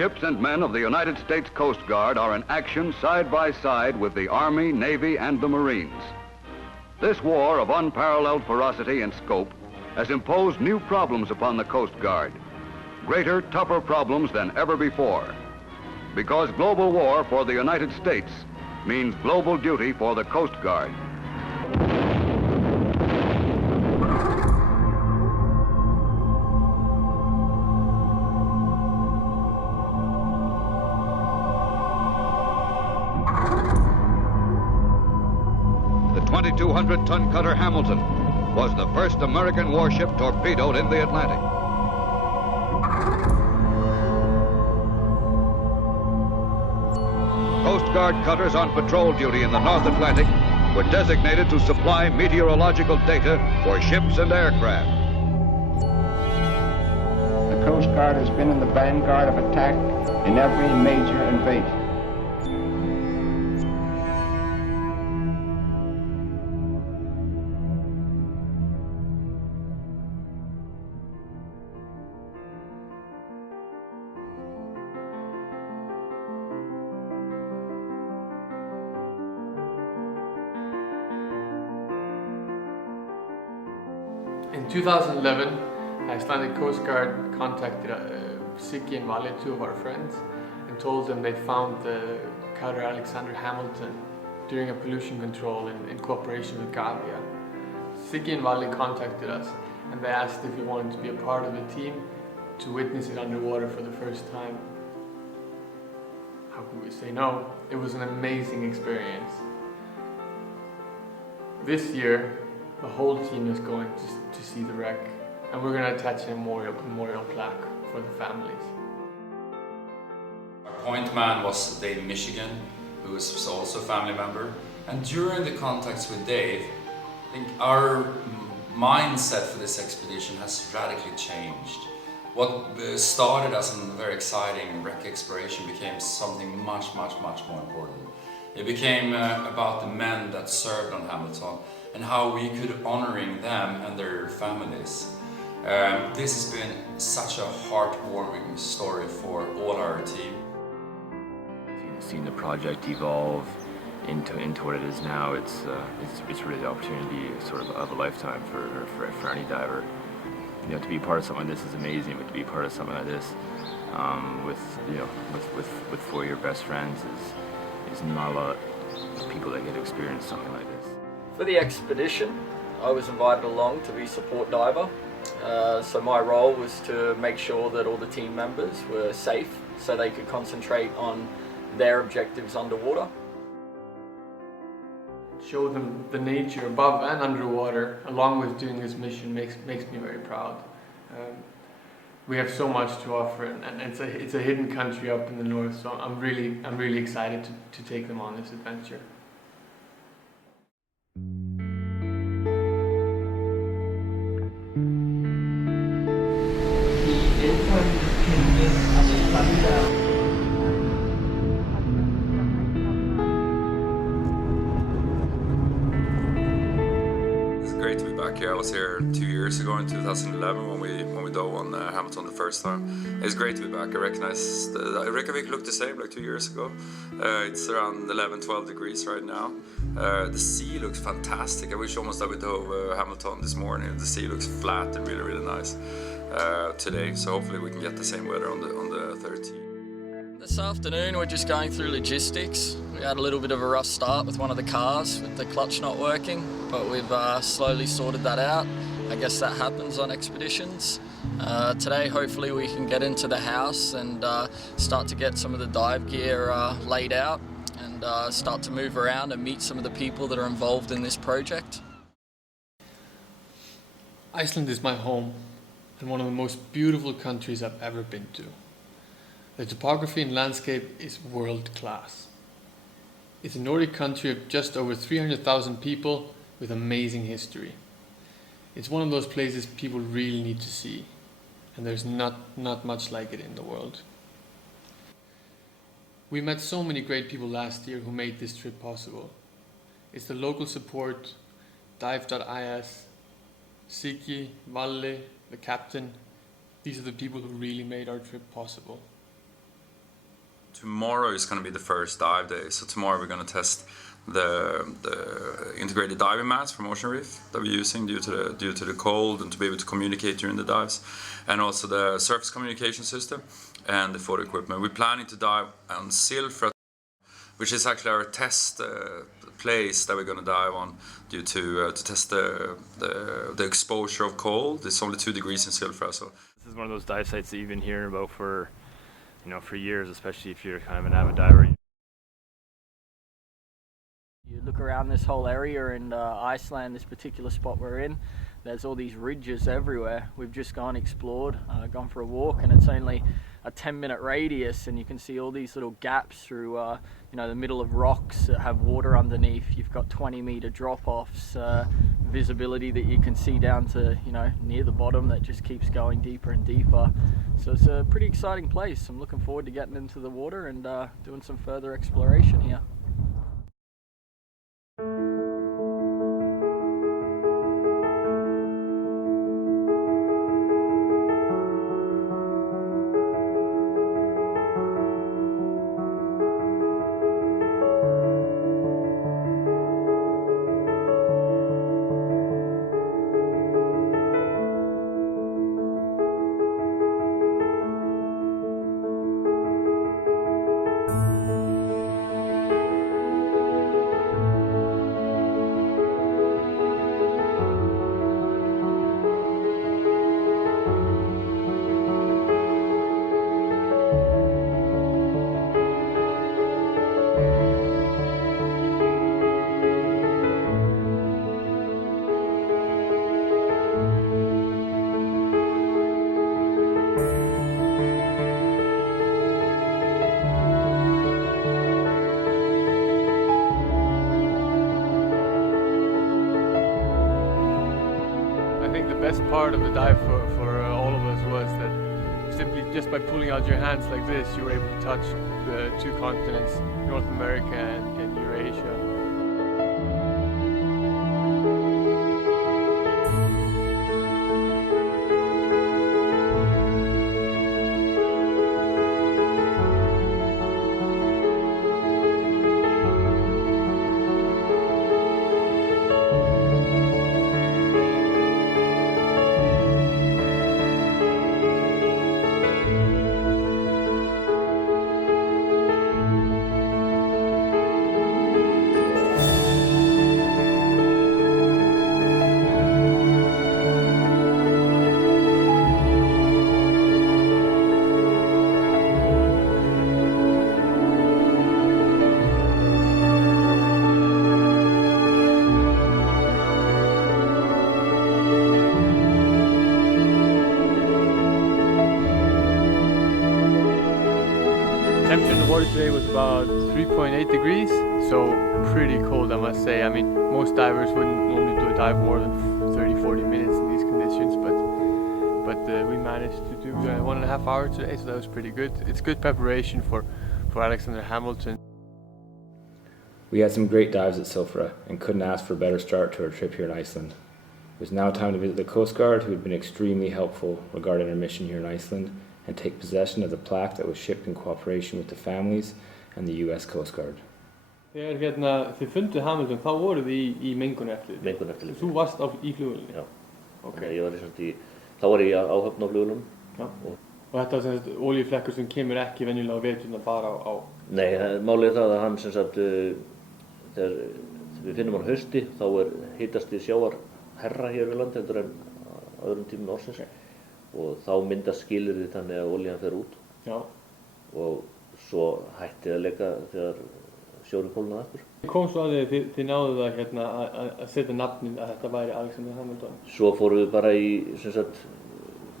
ships and men of the United States Coast Guard are in action side by side with the Army, Navy, and the Marines. This war of unparalleled ferocity and scope has imposed new problems upon the Coast Guard, greater, tougher problems than ever before. Because global war for the United States means global duty for the Coast Guard. The 2,200-ton cutter Hamilton was the first American warship torpedoed in the Atlantic. Coast Guard cutters on patrol duty in the North Atlantic were designated to supply meteorological data for ships and aircraft. The Coast Guard has been in the vanguard of attack in every major invasion. In 2011, Icelandic Coast Guard contacted Siggi and Valli, two of our friends, and told them they found the cutter Alexander Hamilton during a pollution control in cooperation with Gavia. Siggi and Valli contacted us and they asked if we wanted to be a part of the team to witness it underwater for the first time. How could we say no? It was an amazing experience. This year, the whole team is going to see the wreck, and we're going to attach a memorial plaque for the families. Our point man was Dave Michigan, who was also a family member. And during the contacts with Dave, I think our mindset for this expedition has radically changed. What started as a very exciting wreck exploration became something much more important. It became about the men that served on Hamilton and how we could honoring them and their families. This has been such a heartwarming story for all our team. Seeing the project evolve into what it is now, it's really the opportunity sort of a lifetime for any diver. You know, to be part of something like this is amazing, but to be part of something like this with 4 of your best friends is not a lot of people that get to experience something like this. For the expedition, I was invited along to be support diver. So my role was to make sure that all the team members were safe so they could concentrate on their objectives underwater. Show them the nature above and underwater, along with doing this mission, makes me very proud. We have so much to offer, and it's a hidden country up in the north. So I'm really excited to take them on this adventure. It's great to be back here. I was here 2 years ago in 2011 when we dove on Hamilton the first time. It's great to be back. I recognize Reykjavik looked the same like 2 years ago. It's around 11-12 degrees right now. The sea looks fantastic. I wish almost that we dove Hamilton this morning. The sea looks flat and really nice today. So hopefully we can get the same weather on the 13th. This afternoon we're just going through logistics. We had a little bit of a rough start with one of the cars with the clutch not working, but we've slowly sorted that out. I guess that happens on expeditions. Today hopefully we can get into the house and start to get some of the dive gear laid out and start to move around and meet some of the people that are involved in this project. Iceland is my home and one of the most beautiful countries I've ever been to. The topography and landscape is world class. It's a Nordic country of just over 300,000 people with amazing history. It's one of those places people really need to see, and there's not much like it in the world. We met so many great people last year who made this trip possible. It's the local support, thie, Siggi, Valli, the captain. These are the people who really made our trip possible. Tomorrow is going to be the first dive day, so tomorrow we're going to test the integrated diving mats from Ocean Reef that we're using due to the cold and to be able to communicate during the dives, and also the surface communication system and the photo equipment. We're planning to dive on Silfra, which is actually our test place that we're going to dive on due to test the exposure of cold. It's only 2 degrees in Silfra, so this is one of those dive sites that you've been hearing about for years, especially if you're kind of an avid diver. You look around this whole area in Iceland, this particular spot we're in, there's all these ridges everywhere. We've just explored, gone for a walk, and it's only a 10-minute radius, and you can see all these little gaps through the middle of rocks that have water underneath. You've got 20-meter drop-offs, visibility that you can see down to near the bottom that just keeps going deeper and deeper. So it's a pretty exciting place. I'm looking forward to getting into the water and doing some further exploration here. I think the best part of the dive for all of us was that simply just by pulling out your hands like this, you were able to touch the 2 continents, North America and Eurasia. Temperature in the water today was about 3.8 degrees, so pretty cold I must say. I mean, most divers wouldn't normally do a dive more than 30-40 minutes in these conditions, but we managed to do 1.5 hours today, so that was pretty good. It's good preparation for Alexander Hamilton. We had some great dives at Silfra and couldn't ask for a better start to our trip here in Iceland. It was now time to visit the Coast Guard, who had been extremely helpful regarding our mission here in Iceland, and take possession of the plaque that was shipped in cooperation with the families and the US Coast Guard. Þegar þið fundu Hamilton, þá voruð þið í mengunareftirliti? Mengunareftirliti. Þú varst í flugvélinni? Já. Okay. Þá var ég áhöfn á flugvélum. Já. Og þetta var sem sagt olíuflekkur sem kemur ekki venjulega á veturna bara á... Nei, málið það að hann sem sagt, þegar við finnum hann hausti, þá hitasti sjávar herra hér við land heldur en öðrum tímum ársins. Okay. Og þá myndast skilyrði þannig að olían fer út. Já. Og svo hætti að leka þegar sjórinn kólnaði aftur. Kom svo að þið náðu það að setja nafnin að þetta væri Alexander Hamilton? Svo fórum við bara í, sem sagt,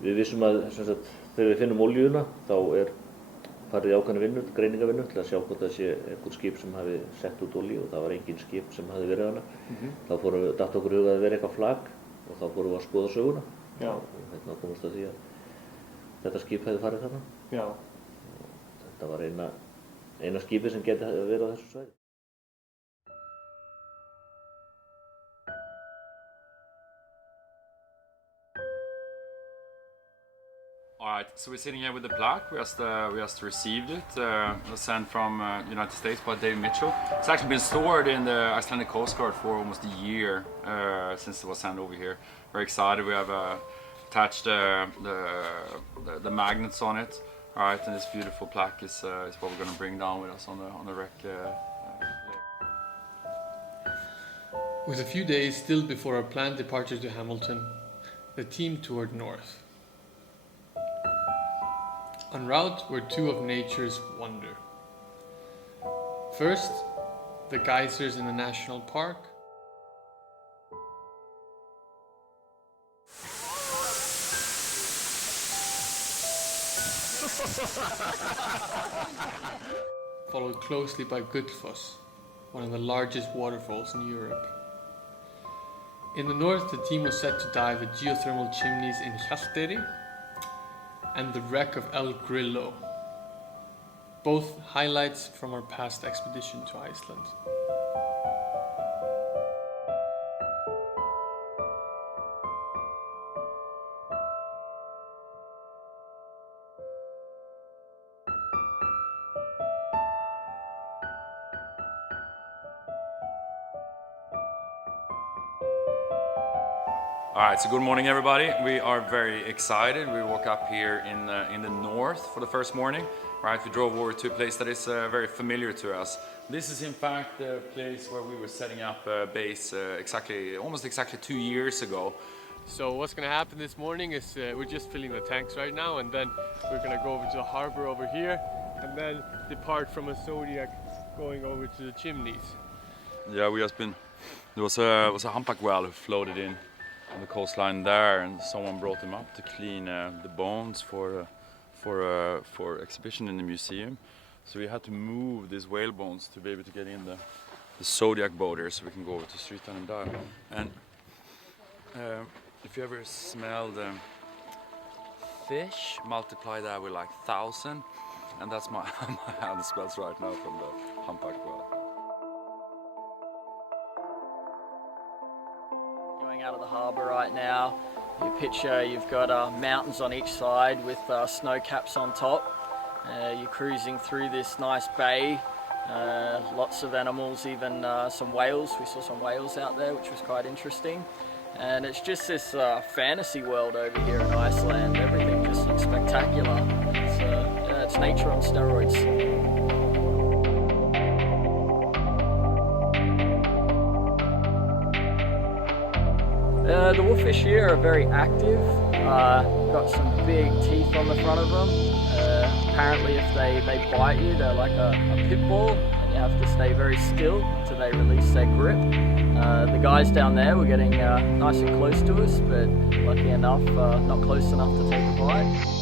við vissum að sem sagt, þegar við finnum olíuna þá farið í ákveðna vinnu, greiningavinnu til að sjá hvort það sé einhver skip sem hafi sett út olíu og það var engin skip sem hafi verið hana. Þá datt okkur hugað að vera eitthvað flak og þá fórum við að skoða söguna. Já. Og komast að því að þetta skip hefði farið þarna. Já. Þetta var eina skipi sem geti verið á þessu svæði. Alright, So we're sitting here with the plaque. We just received it. It was sent from United States by Dave Mitchell. It's actually been stored in the Icelandic Coast Guard for almost a year since it was sent over here. Very excited. We have attached the magnets on it. All right, and this beautiful plaque is what we're going to bring down with us on the wreck. With a few days still before our planned departure to Hamilton, the team toured north. En route were two of nature's wonder. First, the geysers in the national park. Followed closely by Gullfoss, one of the largest waterfalls in Europe. In the north, the team was set to dive the geothermal chimneys in Hjalteyri and the wreck of El Grillo, both highlights from our past expedition to Iceland. All right, so good morning, everybody. We are very excited. We woke up here in the north for the first morning. Right, we drove over to a place that is very familiar to us. This is in fact the place where we were setting up a base almost exactly 2 years ago. So what's going to happen this morning is we're just filling the tanks right now, and then we're going to go over to the harbor over here and then depart from a Zodiac going over to the chimneys. Yeah, there was a humpback whale who floated in on the coastline there, and someone brought him up to clean the bones for exhibition in the museum. So we had to move these whale bones to be able to get in the Zodiac boat here, so we can go over to Streeton and dive. And if you ever smelled fish, multiply that with like 1,000, and that's my how it smells right now from the humpback whale. Out of the harbour right now. You picture you've got mountains on each side with snow caps on top. You're cruising through this nice bay, lots of animals, even some whales. We saw some whales out there, which was quite interesting. And it's just this fantasy world over here in Iceland. Everything just looks spectacular. It's nature on steroids. The wolffish here are very active, got some big teeth on the front of them. Apparently if they bite you, they're like a pit bull, and you have to stay very still until they release their grip. The guys down there were getting nice and close to us, but lucky enough, not close enough to take a bite.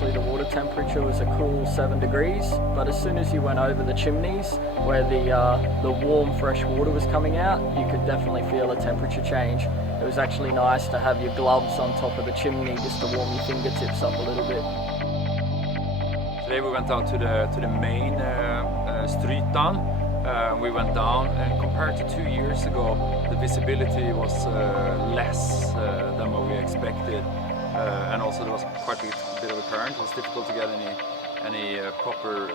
The water temperature was a cool 7 degrees, but as soon as you went over the chimneys where the warm fresh water was coming out, you could definitely feel a temperature change. It was actually nice to have your gloves on top of the chimney just to warm your fingertips up a little bit. Today we went out to the main Streeton. We went down, and compared to 2 years ago, the visibility was less than what we expected. And also there was quite a bit of a current. It was difficult to get any proper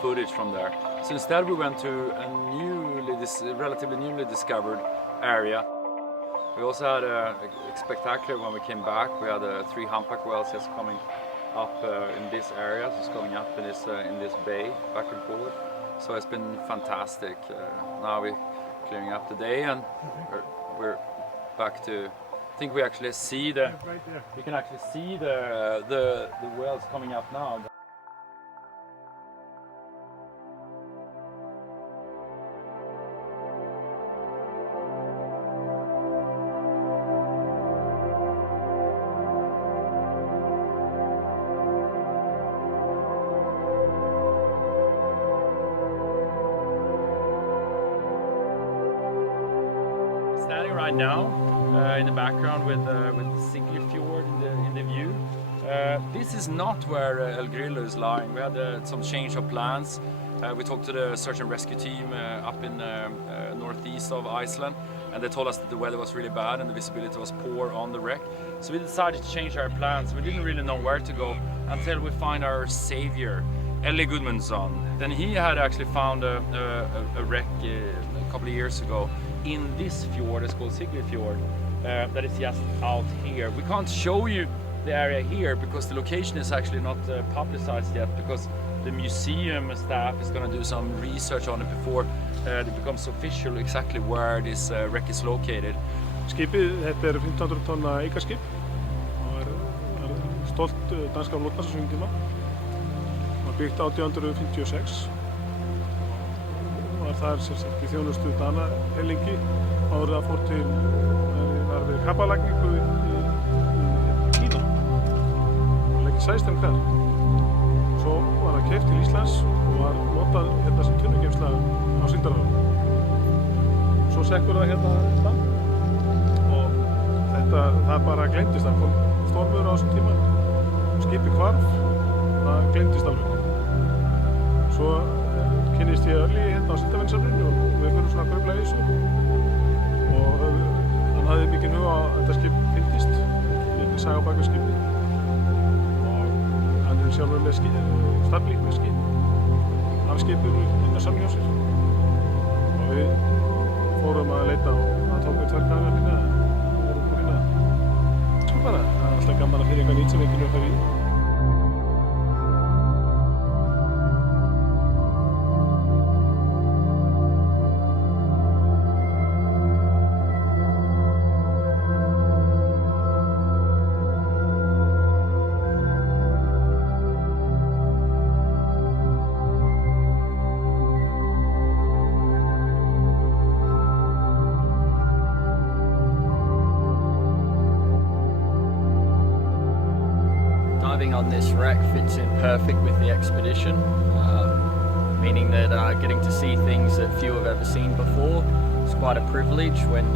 footage from there. So instead we went to a relatively newly discovered area. We also had a spectacular when we came back. We had 3 humpback whales just coming up in this area, just coming up in this bay, back and forward. So it's been fantastic. Now we're clearing up the day, and we're back to. I think we actually see we can actually see the whales coming up now. Standing right now in the background with the Sigli Fjord in the view. This is not where El Grillo is lying. We had some change of plans. We talked to the search and rescue team up in northeast of Iceland, and they told us that the weather was really bad and the visibility was poor on the wreck. So we decided to change our plans. We didn't really know where to go until we find our savior, Ellie Gudmundsson. Then he had actually found a wreck a couple of years ago in this fjord. It's called Sigrid Fjord. That is just out here. We can't show you the area here because the location is actually not publicized yet, because the museum staff is going to do some research on it before it becomes official exactly where this wreck is located. Skipið, þetta 1500 tonna eikaskip og er stolt danska flotans á þessum tíma. Var byggt 1856 og var þar sem sagt í þjónustu Dana heilingi áður það fór til var við kapalagningu í Kína og leggja sæstreng þar. Svo var það keypt til Íslands og var notað hérna sem tunnugeymsla á Síldarárinu. Svo sekkur það hérna það og það bara gleymdist. Það kom stormur á þessum tíma, skipið hvarf, það gleymdist alveg. Svo kynnist ég Ölli hérna á Síldarvinsafninu og við fyrir svona að grufla í þessu og hann hafði mikinn hug á að þetta skip fyndist, mikil saga bak við skipið. Sjálfur með staflíkneski af skipinu inn á samling á sér og við fórum að leita og það tók við 2 dagar að finna það og vorum að finna það. Svo bara, það er alltaf gaman að finna eitthvað nýtt sem ekki njóta við. Diving on this wreck fits in perfect with the expedition, meaning that getting to see things that few have ever seen before is quite a privilege when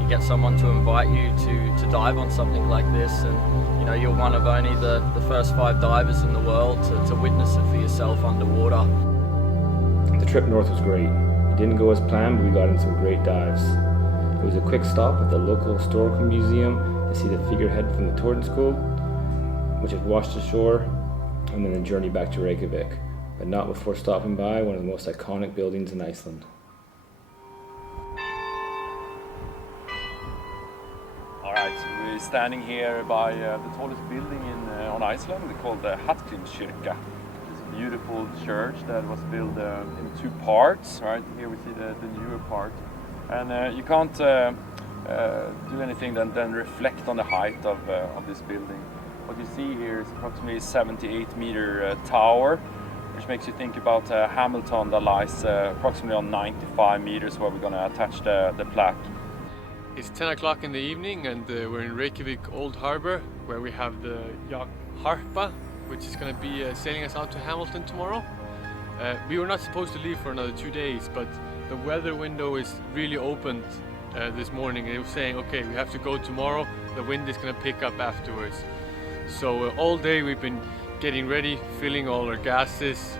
you get someone to invite you to dive on something like this, and you know you're one of only the first 5 divers in the world to witness it for yourself underwater. The trip north was great. It didn't go as planned, but we got in some great dives. It was a quick stop at the local historical museum to see the figurehead from the Tordenskjold, which had washed ashore, and then the journey back to Reykjavik, but not before stopping by one of the most iconic buildings in Iceland. Alright, so we're standing here by the tallest building on Iceland, called the Hallgrímskirkja. It's a beautiful church that was built in 2 parts, right? Here we see the newer part. And you can't do anything than reflect on the height of this building. What you see here is approximately a 78-meter tower, which makes you think about Hamilton that lies approximately on 95 meters where we're going to attach the plaque. It's 10 o'clock in the evening and we're in Reykjavik Old Harbour, where we have the yacht Harpa, which is going to be sailing us out to Hamilton tomorrow. We were not supposed to leave for another 2 days, but the weather window is really opened this morning, and it was saying, okay, we have to go tomorrow, the wind is going to pick up afterwards. So all day we've been getting ready, filling all our gases,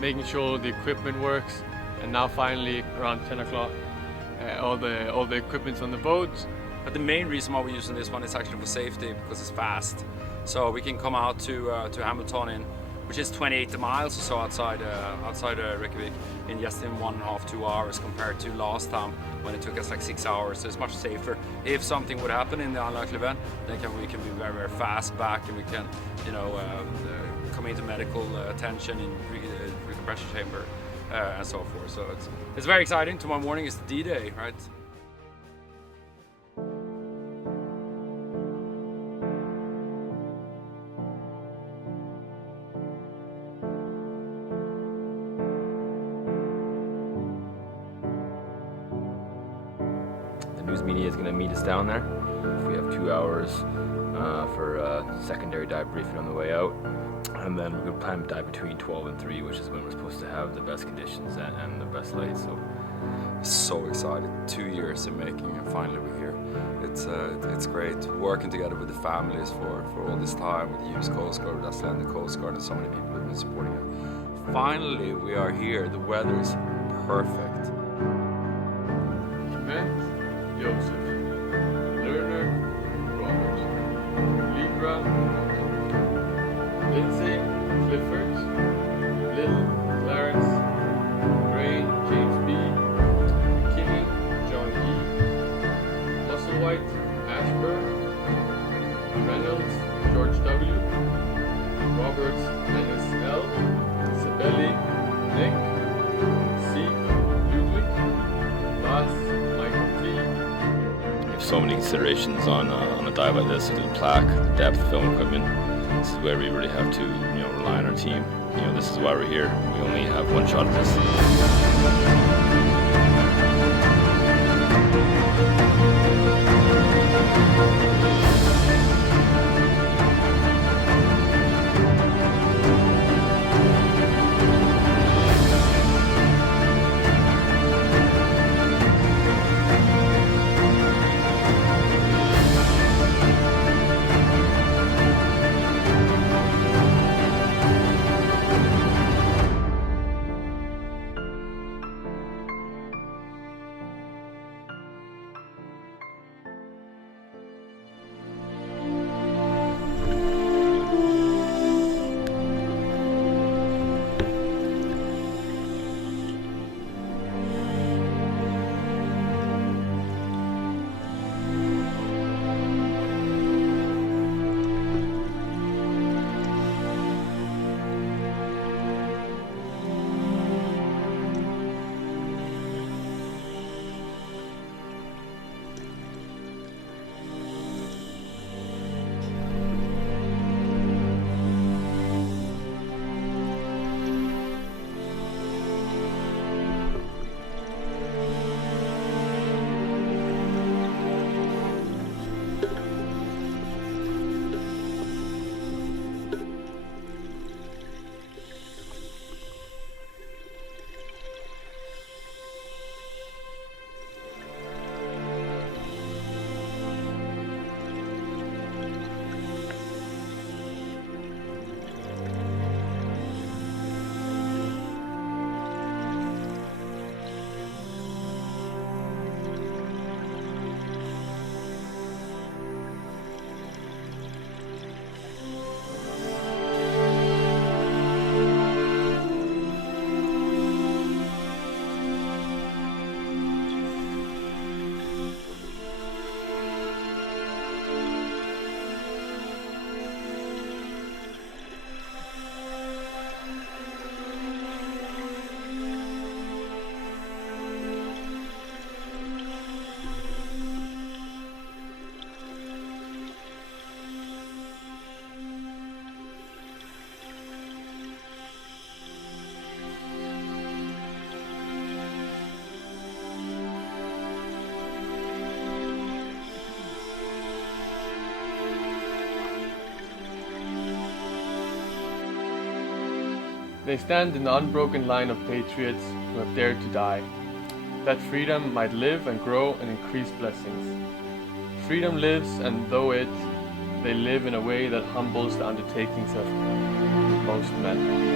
making sure the equipment works, and now finally around 10 o'clock all the equipment's on the boat. But the main reason why we're using this one is actually for safety, because it's fast. So we can come out to Hamilton, which is 28 miles or so outside Reykjavik, in just 1.5–2 hours compared to last time when it took us like 6 hours. So it's much safer. If something would happen in the unlikely event, then we can be very, very fast back, and we can, come into medical attention in recompression chamber and so forth. So it's very exciting. Tomorrow morning is D-Day, right? News media is going to meet us down there. We have 2 hours for a secondary dive briefing on the way out, and then we're going to plan to dive between 12 and 3, which is when we're supposed to have the best conditions and the best light. So excited! 2 years in making, and finally we're here. It's great working together with the families for all this time, with the US Coast Guard, with Icelandic Coast Guard, and so many people who've been supporting it. Finally, we are here. The weather is perfect. Amen. Joseph, Lerner, Robert, Libra, Lindsay, Clifford, Lil, Clarence, Gray, James B, Kinney, John E, Musselwhite, Ashburn, Reynolds, George W, Roberts, Dennis L, Sibeli, Nick, C, Ludwig, Bas, Michael T. You have so many considerations on a dive like this, the plaque, the depth, film equipment. This is where we really have to, rely on our team. This is why we're here. We only have one shot at this. They stand in the unbroken line of patriots who have dared to die, that freedom might live and grow and increase blessings. Freedom lives, and though they live in a way that humbles the undertakings of most men.